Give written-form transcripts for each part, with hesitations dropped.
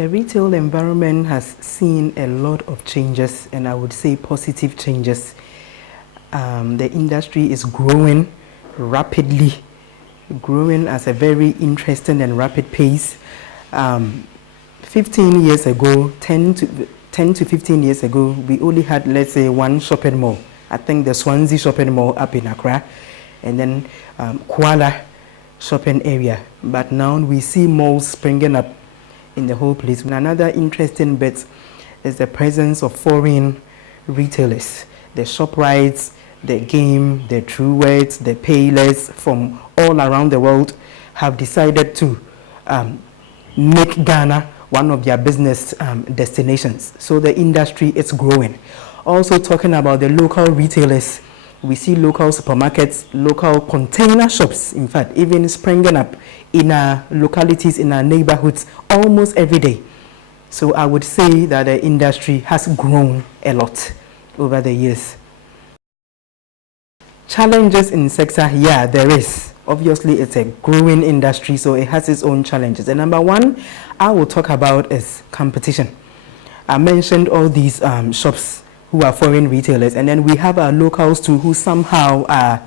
The retail environment has seen a lot of changes, and I would say positive changes. The industry is growing rapidly, growing at a very interesting and rapid pace. 15 years ago, 10 to 15 years ago, we only had, let's say, one shopping mall. I think the Swansea shopping mall up in Accra, and then Kuala shopping area. But now we see malls springing up in the whole place. Another interesting bit is the presence of foreign retailers. The ShopRites, the Game, the Truworths, the Payless from all around the world have decided to make Ghana one of their business destinations. So the industry is growing. Also talking about the local retailers, we see local supermarkets, local container shops, in fact, even springing up in our localities, in our neighborhoods, almost every day. So I would say that the industry has grown a lot over the years. Challenges in sector, yeah, there is. Obviously, it's a growing industry, so it has its own challenges. And number one, I will talk about is competition. I mentioned all these shops who are foreign retailers, and then we have our locals too who somehow are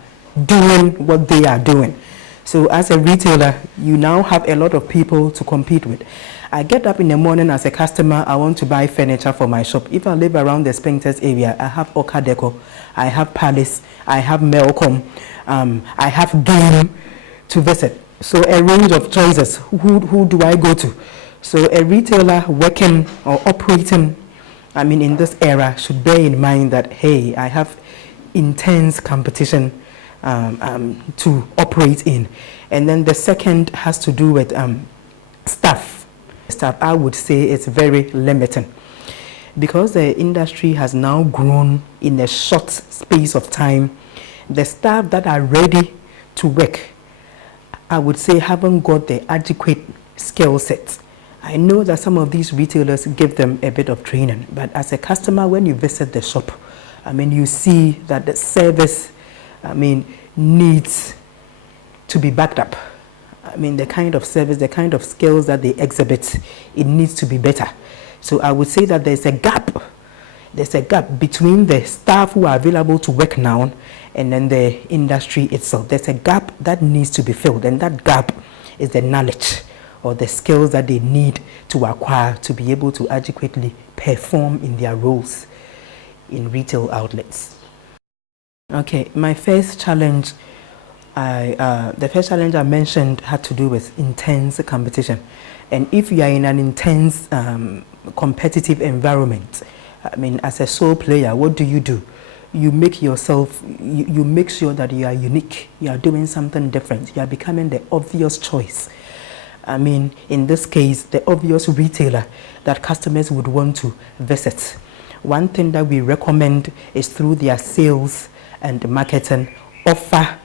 doing what they are doing. So as a retailer, you now have a lot of people to compete with. I get up in the morning as a customer, I want to buy furniture for my shop. If I live around the Spintex area, I have Oka Deco, I have Palace, I have Melcom, I have Game to visit. So a range of choices. Who do I go to? So a retailer working or operating, in this era, should bear in mind that, hey, I have intense competition to operate in. And then the second has to do with staff. Staff, I would say, it's very limiting. Because the industry has now grown in a short space of time, the staff that are ready to work, I would say, haven't got the adequate skill sets. I know that some of these retailers give them a bit of training, but as a customer, when you visit the shop, you see that the service, needs to be backed up. The kind of service, the kind of skills that they exhibit, it needs to be better. So I would say that there's a gap. There's a gap between the staff who are available to work now and then the industry itself. There's a gap that needs to be filled, and that gap is the knowledge or the skills that they need to acquire to be able to adequately perform in their roles in retail outlets. Okay, my first challenge, the first challenge I mentioned had to do with intense competition. And if you are in an intense competitive environment, as a sole player, what do? You make yourself, you make sure that you are unique, you are doing something different, you are becoming the obvious choice. In this case, the obvious retailer that customers would want to visit. One thing that we recommend is through their sales and marketing, offer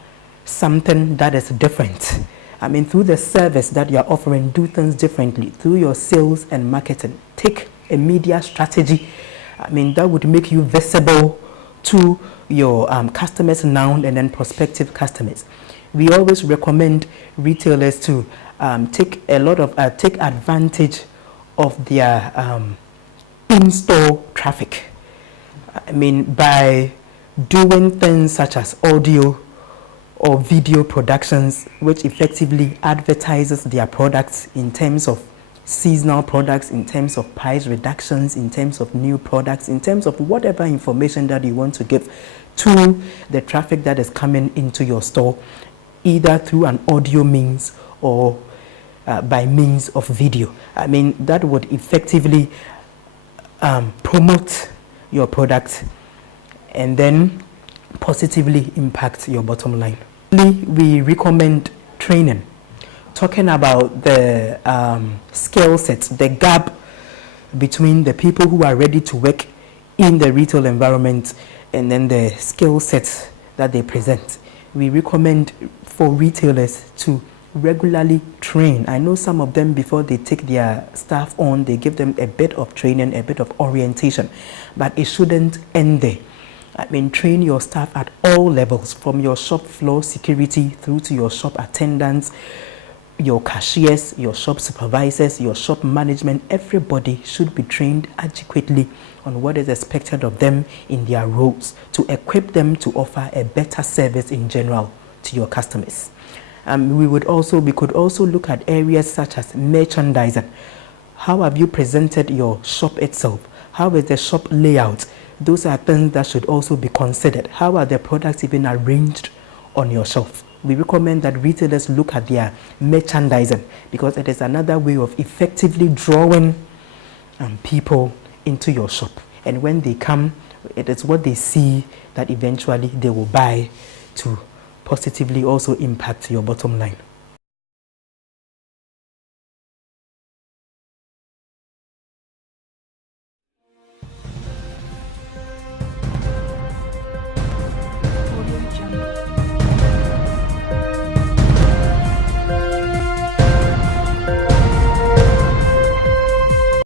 something that is different. Through the service that you are offering, do things differently. Through your sales and marketing, take a media strategy. That would make you visible to your customers now and then prospective customers. We always recommend retailers to take advantage of their in-store traffic. By doing things such as audio or video productions, which effectively advertises their products in terms of seasonal products, in terms of price reductions, in terms of new products, in terms of whatever information that you want to give to the traffic that is coming into your store, either through an audio means or by means of video. That would effectively promote your product and then positively impact your bottom line. We recommend training. Talking about the skill sets, the gap between the people who are ready to work in the retail environment and then the skill sets that they present. We recommend for retailers to regularly train. I know some of them, before they take their staff on, they give them a bit of training, a bit of orientation, but it shouldn't end there. Train your staff at all levels, from your shop floor security through to your shop attendants, your cashiers, your shop supervisors, your shop management, everybody should be trained adequately on what is expected of them in their roles to equip them to offer a better service in general to your customers. We could also look at areas such as merchandising. How have you presented your shop itself? How is the shop layout? Those are things that should also be considered. How are the products even arranged on your shelf? We recommend that retailers look at their merchandising because it is another way of effectively drawing people into your shop. And when they come, it is what they see that eventually they will buy to positively also impact your bottom line.